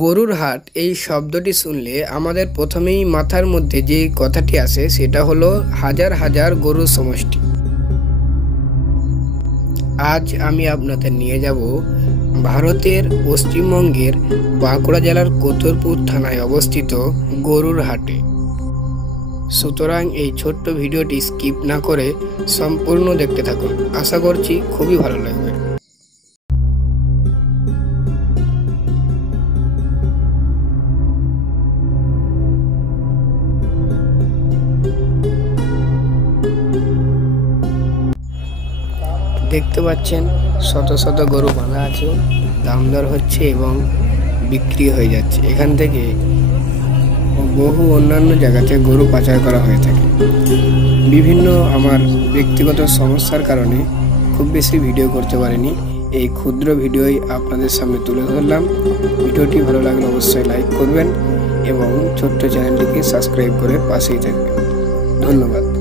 গরুর হাট এই শব্দটি শুনলে আমাদের প্রথমেই মাথার মধ্যে যে কথাটি আসে সেটা হলো হাজার হাজার গরুর সমষ্টি। আজ আমি আপনাদের নিয়ে যাব ভারতের পশ্চিমবঙ্গের বাঁকুড়া জেলার কোতরপুর থানায় অবস্থিত গরুর হাটে। সুতরাং এই ছোট্ট ভিডিওটি স্কিপ না করে সম্পূর্ণ দেখতে থাকুন, আশা করছি খুবই ভালো লাগবে। দেখতে পাচ্ছেন শত শত গরু বাঁধা আছে, দাম দর হচ্ছে এবং বিক্রি হয়ে যাচ্ছে। এখান থেকে বহু অন্যান্য জায়গাতে গরু পাচার করা হয়ে থাকে। বিভিন্ন আমার ব্যক্তিগত সমস্যার কারণে খুব বেশি ভিডিও করতে পারিনি, এই ক্ষুদ্র ভিডিওই আপনাদের সামনে তুলে ধরলাম। ভিডিওটি ভালো লাগলে অবশ্যই লাইক করবেন এবং ছোট্ট চ্যানেলটিকে সাবস্ক্রাইব করে পাশেই থাকবেন। ধন্যবাদ।